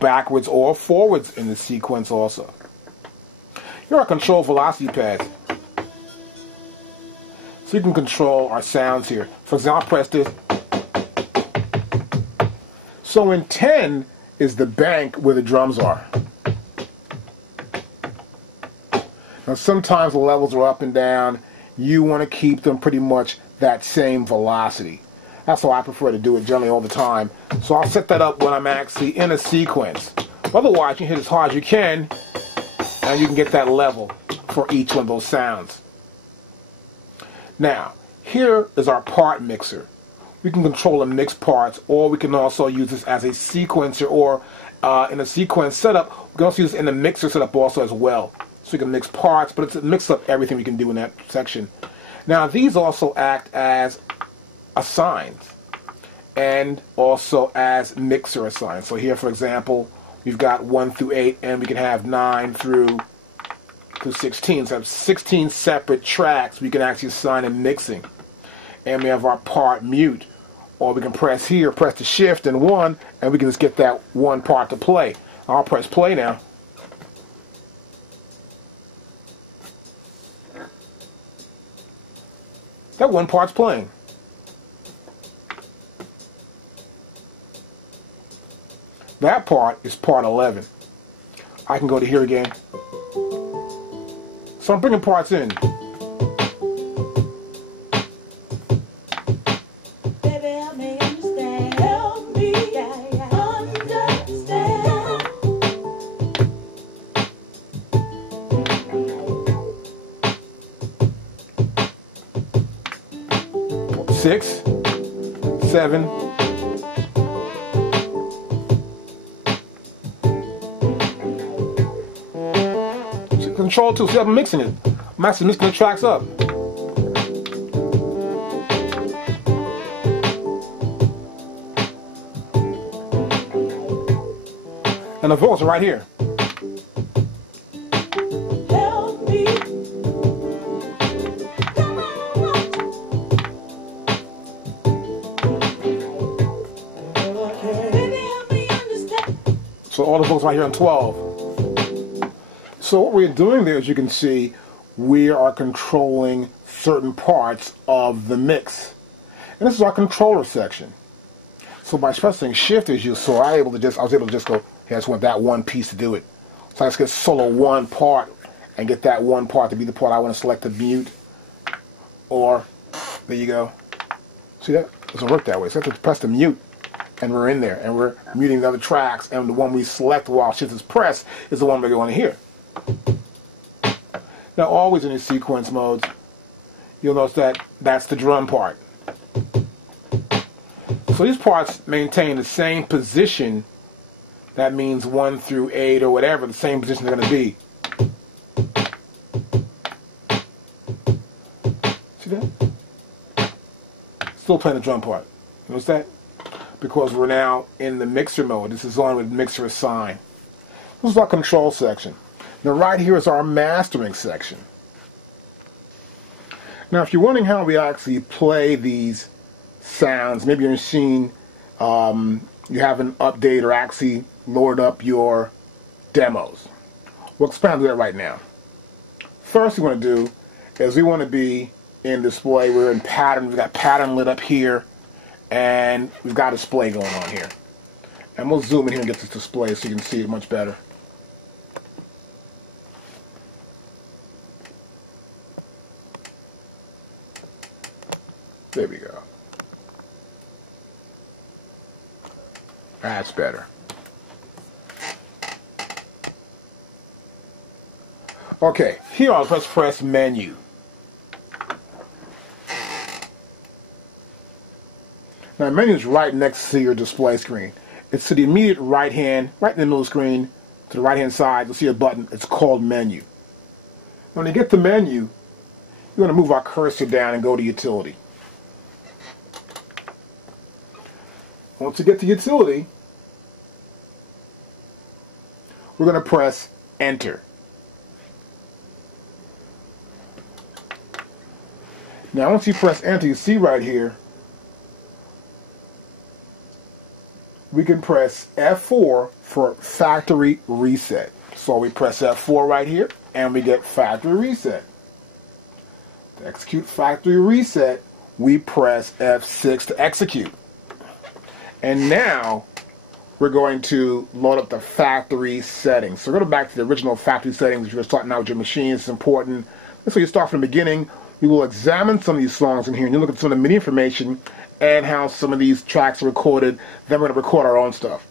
backwards or forwards in the sequence also. Here are control velocity pads. So you can control our sounds here. For example, I'll press this. So in 10 is the bank where the drums are. Now sometimes the levels are up and down. You want to keep them pretty much that same velocity. That's how I prefer to do it generally all the time. So I'll set that up when I'm actually in a sequence. Otherwise, you can hit as hard as you can, and you can get that level for each one of those sounds. Now, here is our part mixer. We can control and mix parts, or we can also use this as a sequencer, or in a sequence setup. We can also use it in the mixer setup also as well. So you can mix parts, but it's a mix up everything we can do in that section. Now, these also act as assigns and also as mixer assigns. So here, for example, we've got 1 through 8, and we can have 9 through 16. So we have 16 separate tracks we can actually assign in mixing. And we have our part mute. Or we can press here, press the shift and 1, and we can just get that one part to play. I'll press play now. That one part's playing. That part is part 11. I can go to here again. So I'm bringing parts in. Baby, help me understand. Help me understand. 6, 7. Control 2. See, I'm mixing it. I'm actually mixing the tracks up. And the vocals are right here. Help me. Baby, help me understand. So all the vocals right here on 12. So what we're doing there, as you can see, we are controlling certain parts of the mix. And this is our controller section. So by pressing shift, as you saw, I was able to just go, hey, I just want that one piece to do it. So I just get solo one part and get that one part to be the part I want to select to mute. Or, there you go. See that? It doesn't work that way. So I have to press the mute, and we're in there, and we're muting the other tracks, and the one we select while shift is pressed is the one we're going to hear. Now, always in these sequence modes, you'll notice that that's the drum part. So these parts maintain the same position. That means 1 through 8 or whatever, the same position they're going to be. See that? Still playing the drum part. Notice that? Because we're now in the mixer mode. This is on with mixer assign. This is our control section. Now right here is our mastering section. Now if you're wondering how we actually play these sounds, maybe your machine, you haven't updated or actually loaded up your demos. We'll expand on that right now. First we want to do is we want to be in display. We're in pattern. We've got pattern lit up here, and we've got display going on here. And we'll zoom in here and get this display so you can see it much better. There we go. That's better. Okay, here I'll just press menu. Now menu is right next to your display screen. It's to the immediate right hand, right in the middle of the screen, to the right hand side, you'll see a button. It's called menu. When you get to menu, you're going to move our cursor down and go to utility. Once you get to utility, we're going to press enter. Now once you press enter, you see right here we can press F4 for factory reset. So we press F4 right here, and we get factory reset. To execute factory reset, we press F6 to execute. And now we're going to load up the factory settings. So go back to the original factory settings. If you're starting out with your machine, it's important. So you start from the beginning. We will examine some of these songs in here, and you look at some of the MIDI information and how some of these tracks are recorded. Then we're going to record our own stuff.